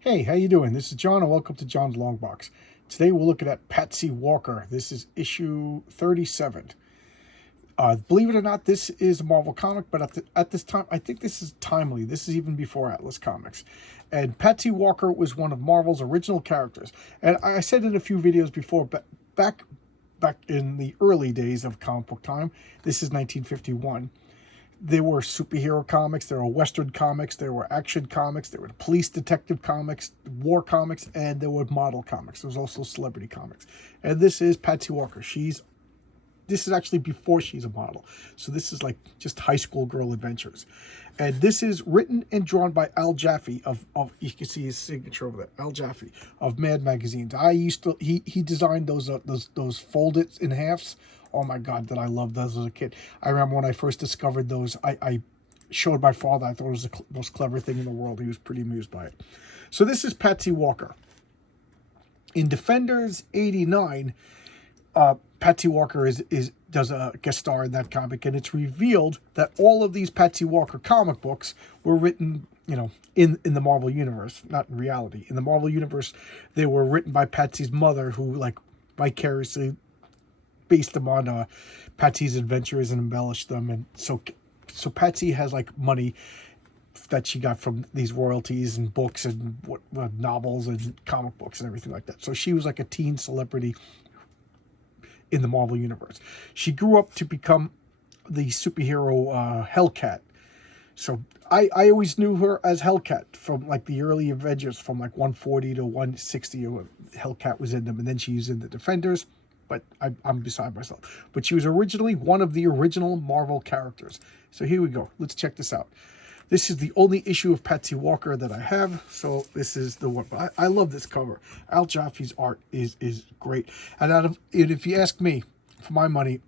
Hey, how you doing? This is John, and welcome to John's Long Box. Today we're looking at Patsy Walker. This is issue 37. Believe it or not, this is a Marvel comic, but at this time, I think this is timely. This is even before Atlas Comics. And Patsy Walker was one of Marvel's original characters. And I said in a few videos before, back in the early days of comic book time, this is 1951. There were superhero comics, there were Western comics, there were action comics, there were police detective comics, war comics, and there were model comics. There was also celebrity comics. And this is Patsy Walker. This is actually before she's a model. So this is like just high school girl adventures. And this is written and drawn by Al Jaffe of you can see his signature over there, Al Jaffe of Mad magazines. He designed those folded in halves. Oh my God, did I love those as a kid. I remember when I first discovered those, I showed my father. I thought it was the most clever thing in the world. He was pretty amused by it. So this is Patsy Walker. In Defenders 89, Patsy Walker does a guest star in that comic, and it's revealed that all of these Patsy Walker comic books were written, in the Marvel Universe, not in reality. In the Marvel Universe, they were written by Patsy's mother, who like vicariously based them on Patsy's adventures and embellished them, and so Patsy has like money that she got from these royalties and books and novels and comic books and everything like that. So she was like a teen celebrity in the Marvel Universe. She grew up to become the superhero Hellcat. So I always knew her as Hellcat from like the early Avengers, from like 140 to 160. Hellcat was in them, and then she was in the Defenders. But I'm beside myself. But she was originally one of the original Marvel characters. So here we go. Let's check this out. This is the only issue of Patsy Walker that I have. So this is the one. I love this cover. Al Jaffe's art is great. And if you ask me, for my money,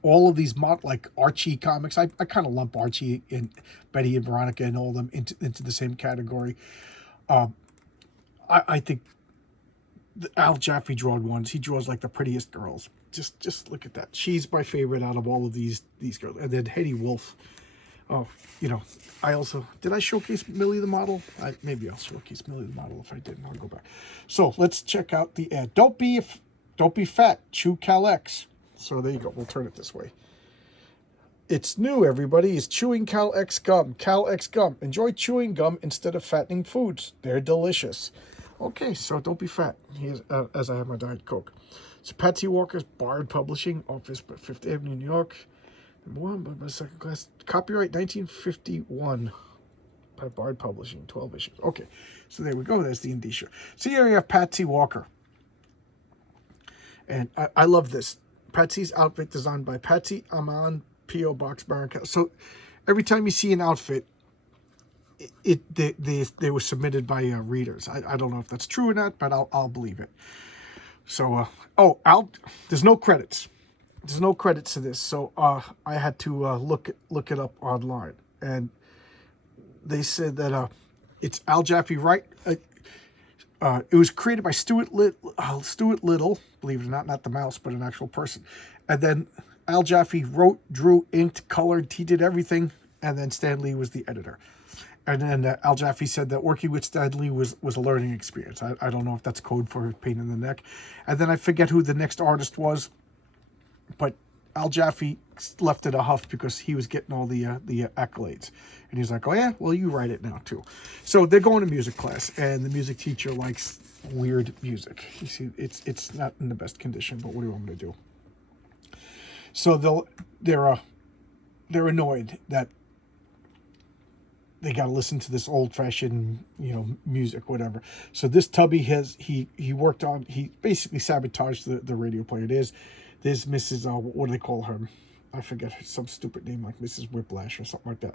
all of these like Archie comics, I kind of lump Archie and Betty and Veronica and all of them into the same category. I think Al Jaffe drawn ones. He draws like the prettiest girls. Just look at that. She's my favorite out of all of these girls. And then Hetty Wolf. Oh, I also did I showcase Millie the model? Maybe I'll showcase Millie the model. If I didn't, I'll go back. So let's check out the ad. Don't be fat. Chew Cal X. So there you go. We'll turn it this way. It's new, everybody. It's chewing Cal X gum. Cal X gum. Enjoy chewing gum instead of fattening foods. They're delicious. Okay, so don't be fat. Here's as I have my Diet Coke. So Patsy Walker's Bard Publishing, Office, Fifth Avenue, New York. Number one, by second class. Copyright 1951 by Bard Publishing, 12 issues. Okay, so there we go. There's the indicia. So here you have Patsy Walker. And I love this. Patsy's outfit designed by Patsy Amon, P.O. Box, Baron. So every time you see an outfit, they were submitted by readers. I don't know if that's true or not, but I'll believe it. So there's no credits. There's no credits to this. So I had to look it up online, and they said that it's Al Jaffe, right? It was created by Stuart Little, believe it or not the mouse, but an actual person. And then Al Jaffe wrote, drew, inked, colored. He did everything, and then Stan Lee was the editor. And then Al Jaffe said that working with Stan Lee was a learning experience. I don't know if that's code for pain in the neck. And then I forget who the next artist was, but Al Jaffe left it a huff because he was getting all the accolades. And he's like, oh yeah, well, you write it now too. So they're going to music class, and the music teacher likes weird music. You see, it's not in the best condition, but what do you want me to do? So they're annoyed that they got to listen to this old-fashioned, music, whatever. So this tubby he worked on, he basically sabotaged the radio player. There's Mrs. What do they call her? I forget, some stupid name like Mrs. Whiplash or something like that.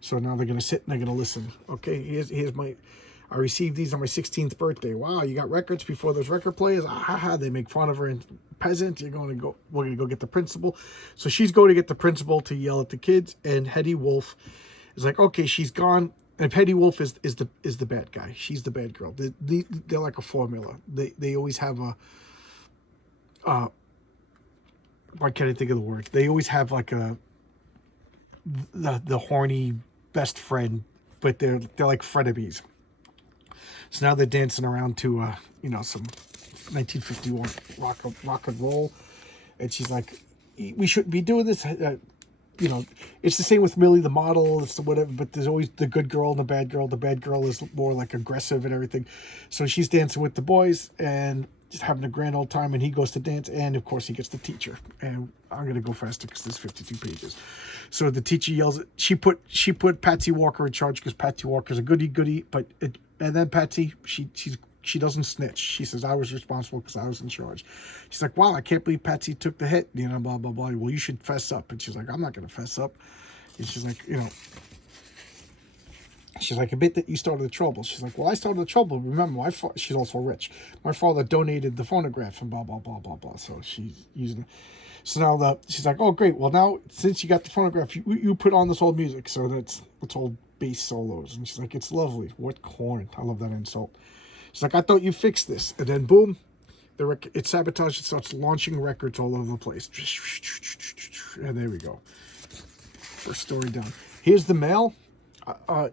So now they're gonna sit and they're gonna listen. Okay, here's I received these on my 16th birthday. Wow, you got records before those record players? Ah, they make fun of her and peasant. We're gonna go get the principal. So she's going to get the principal to yell at the kids, and Hetty Wolf is like, okay, she's gone. And Hetty Wolf is the bad guy. She's the bad girl. They're like a formula. They always have why can't I think of the word? They always have like the horny best friend, but they're like frenemies. So now they're dancing around to, some 1951 rock and roll. And she's like, we shouldn't be doing this. It's the same with Millie the model, it's the whatever, but there's always the good girl and the bad girl. The bad girl is more like aggressive and everything. So she's dancing with the boys and just having a grand old time, and he goes to dance, and of course he gets the teacher. And I'm gonna go faster because there's 52 pages. So the teacher yells, she put Patsy Walker in charge because Patsy Walker's a goody, and then Patsy, she doesn't snitch. She says, I was responsible because I was in charge. She's like, wow, I can't believe Patsy took the hit, blah, blah, blah. Well, you should fess up. And she's like, I'm not going to fess up. And she's like, she's like, admit that you started the trouble. She's like, well, I started the trouble. Remember, she's also rich. My father donated the phonograph and blah, blah, blah, blah, blah. So she's using it. So now she's like, oh, great. Well, now, since you got the phonograph, you put on this old music. So it's all bass solos. And she's like, it's lovely. What corn. I love that insult. She's like, I thought you fixed this. And then, boom, it sabotages. It starts launching records all over the place. And there we go. First story done. Here's the mail. I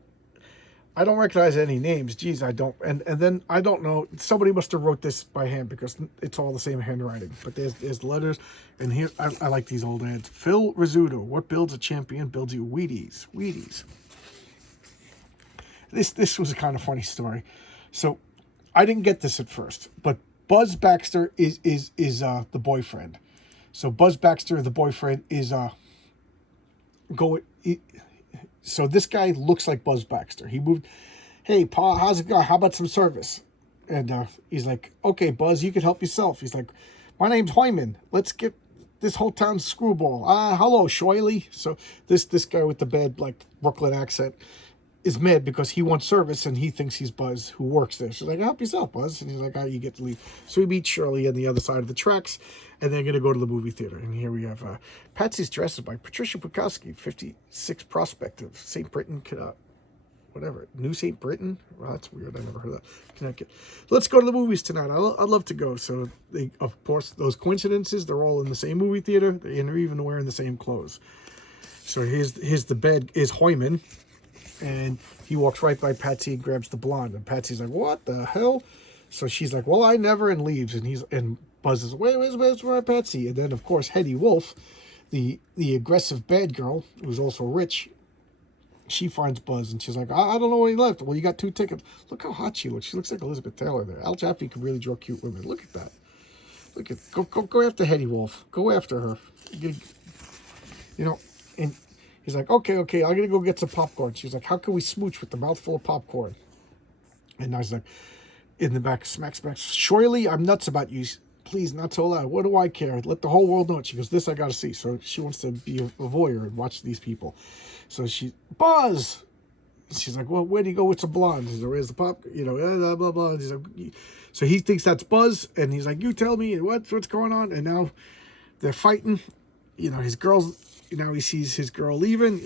don't recognize any names. Geez, I don't. And then, I don't know. Somebody must have wrote this by hand because it's all the same handwriting. But there's letters. And here, I like these old ads. Phil Rizzuto. What builds a champion builds you Wheaties. Wheaties. This was a kind of funny story. So, I didn't get this at first, but Buzz Baxter is the boyfriend. So Buzz Baxter, the boyfriend, is so this guy looks like Buzz Baxter. He moved. Hey, Pa, how's it going? How about some service? And he's like, okay, Buzz, you can help yourself. He's like, my name's Hyman. Let's get this whole town screwball. Hello, Shoily. So this guy with the bad Brooklyn accent is mad because he wants service and he thinks he's Buzz who works there. She's like, help yourself, Buzz. And he's like, you get to leave. So we meet Shirley on the other side of the tracks, and they're going to go to the movie theater. And here we have Patsy's Dresses by Patricia Bukowski, 56 Prospective, St. Britain, New St. Britain. Well, that's weird. I never heard that. Connecticut. Let's go to the movies tonight. I'd love to go. So, of course, those coincidences, they're all in the same movie theater, and they're even wearing the same clothes. So here's the bed is Hoyman. And he walks right by Patsy and grabs the blonde. And Patsy's like, what the hell? So she's like, well, I never, and leaves. And Buzz is, where's my Patsy? And then, of course, Hetty Wolf, the aggressive bad girl, who's also rich, she finds Buzz. And she's like, I don't know where he left. Well, you got 2 tickets. Look how hot she looks. She looks like Elizabeth Taylor there. Al Jaffe could really draw cute women. Look at that. Go after Hetty Wolf. Go after her. And he's like, okay, I'm going to go get some popcorn. She's like, how can we smooch with the mouthful of popcorn? And I was like, in the back, smack. Shoily, I'm nuts about you. Please, not so loud. What do I care? Let the whole world know it. She goes, this I got to see. So she wants to be a voyeur and watch these people. So Buzz! She's like, well, where do you go with some blonde? He's like, where's the pop? Blah, blah, blah. He's like, so he thinks that's Buzz. And he's like, you tell me what's going on? And now they're fighting. His girl's... Now he sees his girl leaving,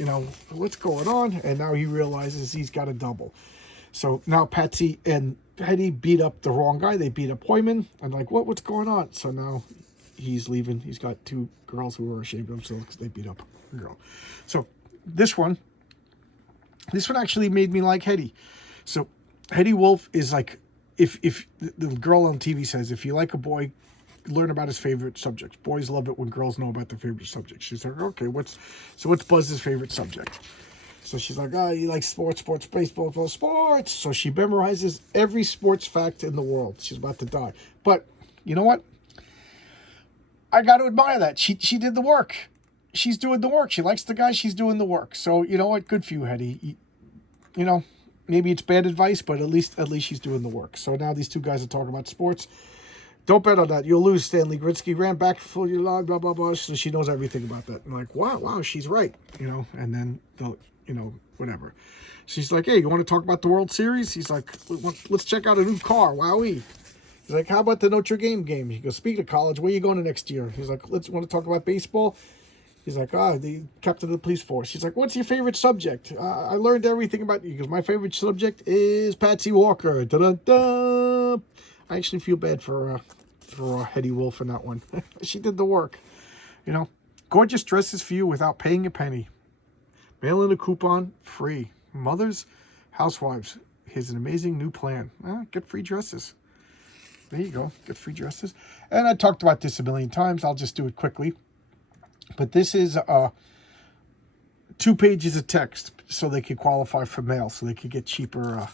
what's going on? And now he realizes he's got a double. So now Patsy and Hetty beat up the wrong guy. They beat up Hoyman. I'm like, what's going on? So now he's leaving. He's got 2 girls who are ashamed of themselves because they beat up a girl. So this one actually made me like Hetty. So Hetty Wolf is like, if the girl on TV says, if you like a boy, learn about his favorite subjects. Boys love it when girls know about their favorite subjects. She's like, okay, what's Buzz's favorite subject? So she's like, he likes sports, baseball, sports. So she memorizes every sports fact in the world. She's about to die. But you know what? I got to admire that. She did the work. She's doing the work. She likes the guy. She's doing the work. So you know what? Good for you, Hetty. Maybe it's bad advice, but at least she's doing the work. So now these 2 guys are talking about sports. Don't bet on that. You'll lose. Stanley Gritzky ran back for your line, blah, blah, blah. So she knows everything about that. I'm like, wow, she's right. And then they'll, whatever. She's like, hey, you want to talk about the World Series? He's like, let's check out a new car. Wowee. He's like, how about the Notre Dame game? He goes, speaking of college, where are you going to next year? He's like, want to talk about baseball? He's like, the captain of the police force. She's like, what's your favorite subject? I learned everything about you. He goes, my favorite subject is Patsy Walker. Da-da-da. I actually feel bad for Hetty Wolf in that one. She did the work. Gorgeous dresses for you without paying a penny. Mail in a coupon, free. Mothers, housewives. Here's an amazing new plan. Get free dresses. There you go. Get free dresses. And I talked about this a million times. I'll just do it quickly. But this is 2 pages of text so they could qualify for mail, so they could get cheaper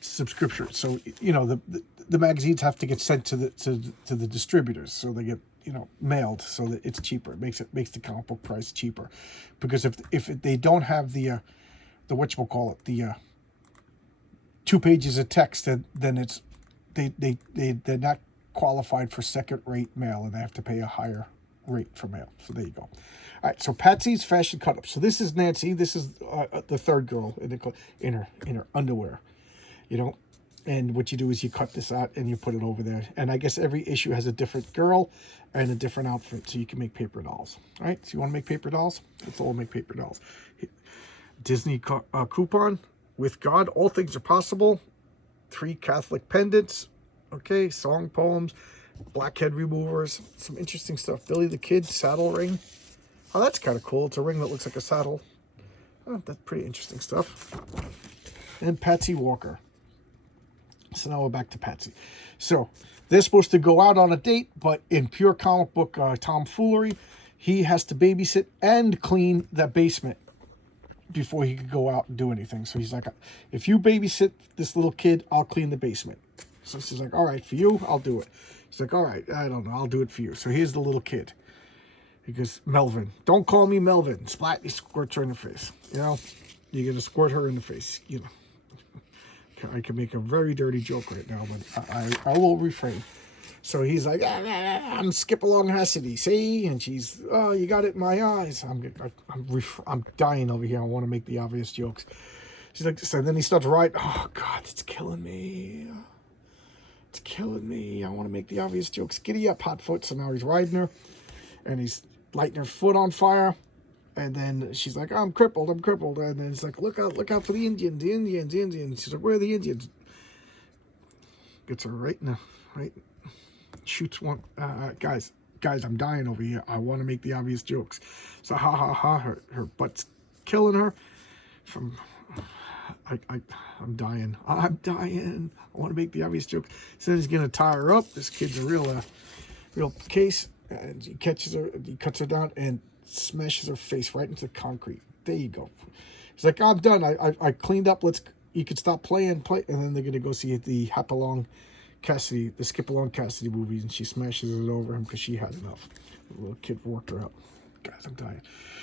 subscriptions. So, you know, the magazines have to get sent to the distributors, so they get, you know, mailed so that it's cheaper. It makes the comic book price cheaper. Because if they don't have the whatchamacallit, the 2 pages of text, then it's they're not qualified for second-rate mail, and they have to pay a higher rate for mail. So there you go. All right, so Patsy's fashion cut-up. So this is Nancy. This is the third girl in her underwear, you know. And what you do is you cut this out and you put it over there. And I guess every issue has a different girl and a different outfit, so you can make paper dolls. All right, so you want to make paper dolls? Let's all make paper dolls. Disney coupon, with God, all things are possible. 3 Catholic pendants. Okay, song poems, blackhead removers, some interesting stuff. Billy the Kid saddle ring. Oh, that's kind of cool. It's a ring that looks like a saddle. Oh, that's pretty interesting stuff. And Patsy Walker. So now we're back to Patsy. So they're supposed to go out on a date, but in pure comic book tomfoolery, he has to babysit and clean that basement before he could go out and do anything. So he's like, if you babysit this little kid, I'll clean the basement. So she's like, all right, for you, I'll do it. He's like, all right, I don't know, I'll do it for you. So here's the little kid. He goes, Melvin. Don't call me Melvin. Splat, he squirts her in the face. You know, you're going to squirt her in the face. You know, I can make a very dirty joke right now, but I will refrain. So he's like, I'm Skip Along Hassity, see? And she's, oh, you got it in my eyes. I'm dying over here. I want to make the obvious jokes. She's like, so then he starts writing, oh, God, it's killing me. It's killing me. I want to make the obvious jokes. Giddy up, hot foot. So now he's riding her, and he's lighting her foot on fire. And then she's like, I'm crippled. And then he's like, look out for the Indians. She's like, where are the Indians? Gets her right in the, right. Shoots one. Guys, I'm dying over here. I want to make the obvious jokes. So her butt's killing her. I'm dying. I want to make the obvious joke. So he's gonna tie her up. This kid's a real case, and he catches her. He cuts her down and smashes her face right into the concrete. There you go. He's like, I'm done. I cleaned up. You can stop playing. And then they're gonna go see the Skip Along Cassidy movies, and she smashes it over him because she had enough. The little kid worked her up. Guys, I'm dying.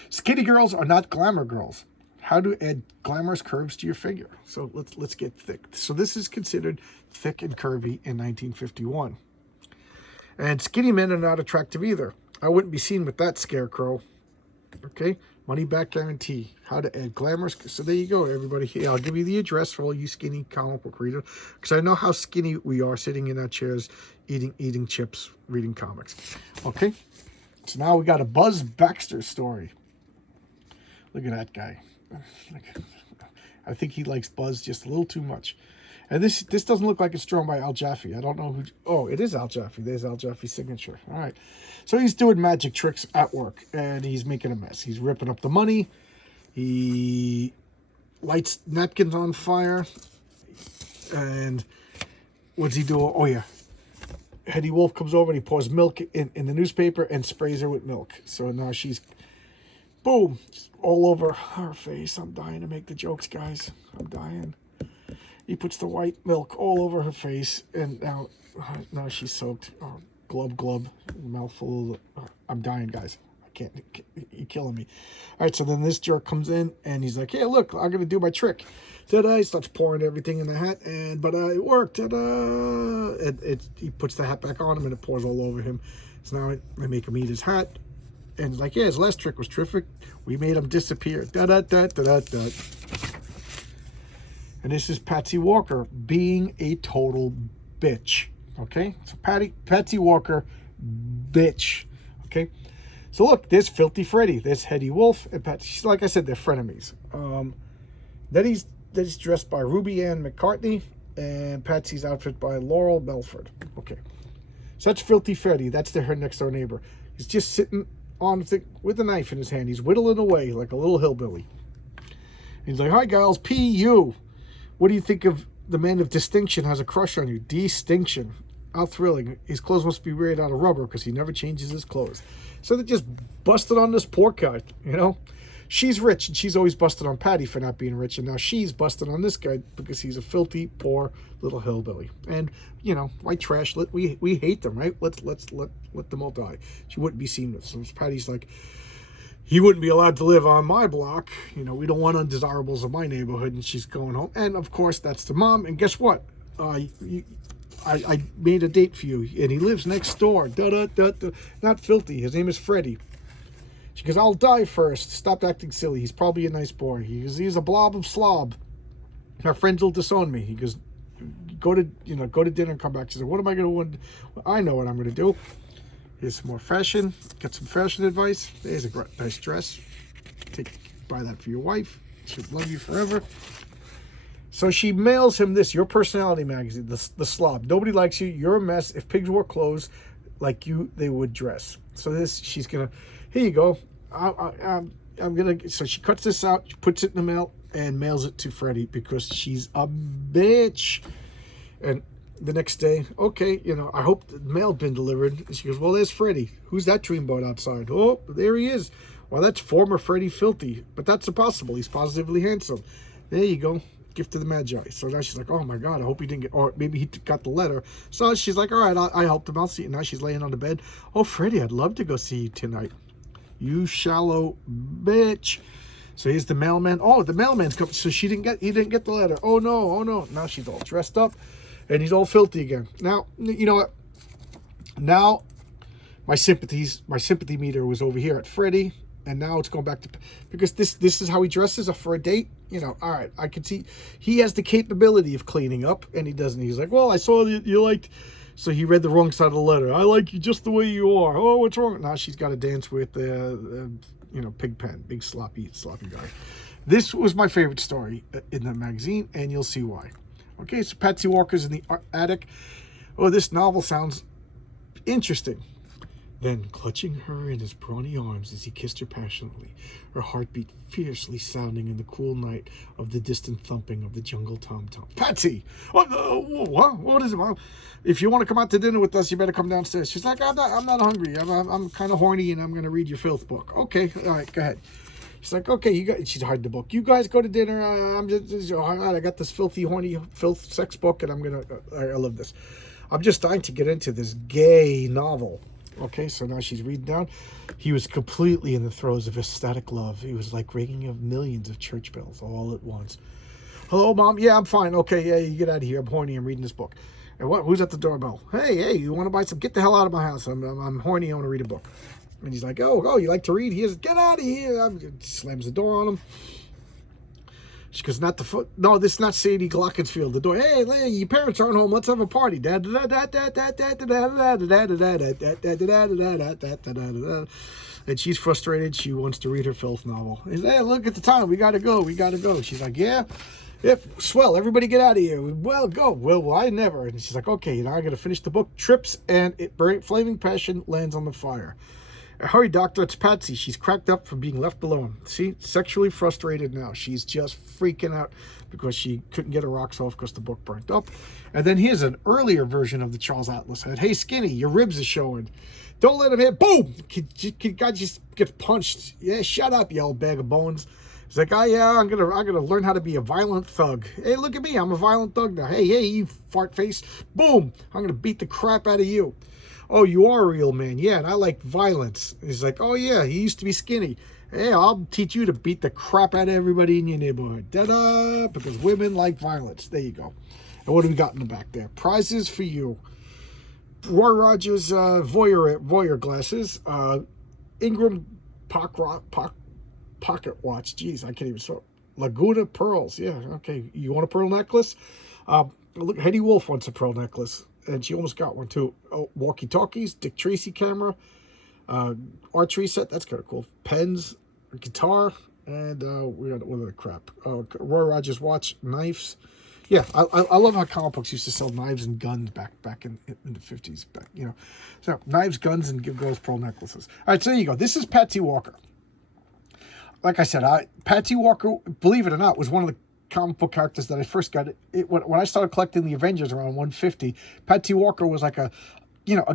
Skinny girls are not glamour girls. How to add glamorous curves to your figure. So let's get thick. So this is considered thick and curvy in 1951. And skinny men are not attractive either. I wouldn't be seen with that scarecrow. Okay, money back guarantee. How to add glamorous. So there you go, everybody. Here, I'll give you the address for all you skinny comic book readers, because I know how skinny we are, sitting in our chairs, eating chips, reading comics. Okay, so now we got a Buzz Baxter story. Look at that guy. I think he likes Buzz just a little too much. And this doesn't look like it's drawn by Al Jaffe. I don't know who. Oh, it is Al Jaffe. There's Al Jaffe's signature. All right. So he's doing magic tricks at work, and he's making a mess. He's ripping up the money. He lights napkins on fire. And what's he do? Oh, yeah. Hetty Wolf comes over, and he pours milk in the newspaper and sprays her with milk. So now she's, boom, all over her face. I'm dying to make the jokes, guys. I'm dying. He puts the white milk all over her face, and now she's soaked. Oh, glub, mouthful. I'm dying, guys. I can't. You're killing me. All right, so then this jerk comes in, and he's like, "Hey, look, I'm gonna do my trick." Ta-da! He starts pouring everything in the hat, but it worked. Ta-da! He puts the hat back on him, and it pours all over him. So now I make him eat his hat, and he's like, "Yeah, his last trick was terrific. We made him disappear." Da-da-da-da-da-da. And this is Patsy Walker being a total bitch. Okay? So Patsy Walker, bitch. Okay? So look, there's Filthy Freddy. There's Hetty Wolf and Patsy. Like I said, they're frenemies. Then he's dressed by Ruby Ann McCartney, and Patsy's outfit by Laurel Melford. Okay. So that's Filthy Freddy. That's her next door neighbor. He's just sitting on with a knife in his hand. He's whittling away like a little hillbilly. He's like, "Hi, girls, P.U. What do you think of the man of distinction has a crush on you? Distinction. How thrilling. His clothes must be made out of rubber because he never changes his clothes. So they just busted on this poor guy, you know. She's rich, and she's always busted on Patty for not being rich, and now she's busted on this guy because he's a filthy, poor little hillbilly. And you know, white trash. We hate them, right? Let them all die. She wouldn't be seen with. So Patty's like, he wouldn't be allowed to live on my block. You know, we don't want undesirables in my neighborhood. And she's going home, and of course that's the mom. And guess what? I made a date for you, and he lives next door. Not filthy. His name is Freddie. She goes, I'll die first. Stop acting silly. He's probably a nice boy. He goes, he's a blob of slob. My friends will disown me. He goes, go to dinner and come back. She said, what am I going to do? I know what I'm going to do. Here's some more fashion. Get some fashion advice. There's a nice dress. Buy that for your wife. She'll love you forever. So she mails him this, Your Personality magazine, the slob. Nobody likes you. You're a mess. If pigs wore clothes like you, they would dress. So this, she's going to, here you go. I'm going to, so she cuts this out, she puts it in the mail, and mails it to Freddie because she's a bitch. And the next day, okay, you know, I hope the mail been delivered. And she goes, well, there's Freddie. Who's that dreamboat outside? Oh, there he is. Well, that's former Freddie Filthy, but that's impossible. He's positively handsome. There you go. Gift to the Magi. So now she's like, oh my God, I hope he didn't get, or maybe he got the letter. So she's like, all right, I helped him. I'll see you. Now she's laying on the bed. Oh, Freddie, I'd love to go see you tonight. You shallow bitch. So here's the mailman. Oh, the mailman's coming. So he didn't get the letter. Oh no, oh no. Now she's all dressed up and he's all filthy again. Now, you know what? Now my sympathy meter was over here at Freddie, and now it's going back to, because this is how he dresses for a date. You know, all right, I can see he has the capability of cleaning up, and he doesn't. He's like, well, I saw that you liked. So he read the wrong side of the letter. I like you just the way you are. Oh, what's wrong? Now she's got to dance with Pigpen, big sloppy guy. This was my favorite story in the magazine, and you'll see why. Okay, so Patsy Walker's in the attic. Oh, this novel sounds interesting. Then, clutching her in his brawny arms as he kissed her passionately, her heartbeat fiercely sounding in the cool night of the distant thumping of the jungle tom-tom. Patsy! What is it, Mom? If you want to come out to dinner with us, you better come downstairs. She's like, I'm not hungry. I'm kind of horny, and I'm going to read your filth book. Okay, all right, go ahead. She's like, okay, you guys. She's hiding the book. You guys go to dinner. I got this filthy, horny, filth sex book, and I love this. I'm just dying to get into this gay novel. Okay, so now she's reading down. He was completely in the throes of ecstatic love. He was like ringing of millions of church bells all at once. Hello, Mom? Yeah, I'm fine. Okay, yeah, you get out of here. I'm horny. I'm reading this book. And what? Who's at the doorbell? Hey, you want to buy some? Get the hell out of my house. I'm horny. I want to read a book. And he's like, oh, you like to read? He says, get out of here. Slams the door on him. She goes, not the foot. No, this is not Sadie Glockenspiel. The door. Hey, your parents aren't home. Let's have a party. And she's frustrated. She wants to read her filth novel. He's, hey, look at the time. We gotta go. She's like, yeah. Swell. Everybody get out of here. Well, go. Well, I never. And she's like, okay, now I gotta finish the book. Trips and flaming passion lands on the fire. Hurry, doctor, it's Patsy. She's cracked up from being left alone. See, sexually frustrated now. She's just freaking out because she couldn't get her rocks off because the book burnt up. And then here's an earlier version of the Charles Atlas ad. Hey, Skinny, your ribs are showing. Don't let him hit. Boom! God just gets punched. Yeah, shut up, you old bag of bones. He's like, oh, yeah, I'm gonna learn how to be a violent thug. Hey, look at me. I'm a violent thug now. Hey, you fart face. Boom! I'm gonna beat the crap out of you. Oh, you are a real man. Yeah, and I like violence. He's like, oh, yeah, he used to be skinny. Hey, I'll teach you to beat the crap out of everybody in your neighborhood. Da-da! Because women like violence. There you go. And what do we got in the back there? Prizes for you. Roy Rogers voyeur glasses. Ingram pocket watch. Jeez, I can't even say. Laguna pearls. Yeah, okay. You want a pearl necklace? Look, Hetty Wolf wants a pearl necklace. And she almost got one too. Oh, walkie-talkies, Dick Tracy camera, archery set. That's kind of cool. Pens, guitar, and we got what other crap. Roy Rogers watch, knives. Yeah, I love how comic books used to sell knives and guns back in the 50s. So knives, guns, and give girls pearl necklaces. All right, so there you go. This is Patsy Walker. Like I said, Patsy Walker, believe it or not, was one of the comic book characters that I first got. When I started collecting the Avengers around 150, Patsy Walker was like a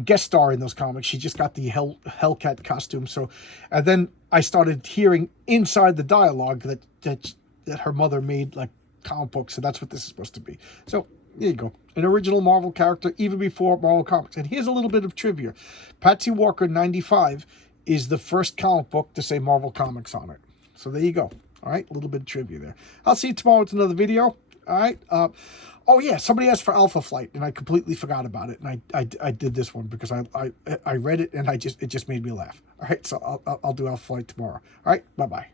guest star in those comics. She just got the Hellcat costume. So, and then I started hearing inside the dialogue that her mother made like comic books. So that's what this is supposed to be. So there you go. An original Marvel character even before Marvel Comics. And here's a little bit of trivia. Patsy Walker 95 is the first comic book to say Marvel Comics on it. So there you go. All right, a little bit of trivia there. I'll see you tomorrow with another video. All right. Oh yeah, somebody asked for Alpha Flight, and I completely forgot about it. And I did this one because I read it and it just made me laugh. All right, so I'll do Alpha Flight tomorrow. All right, bye bye.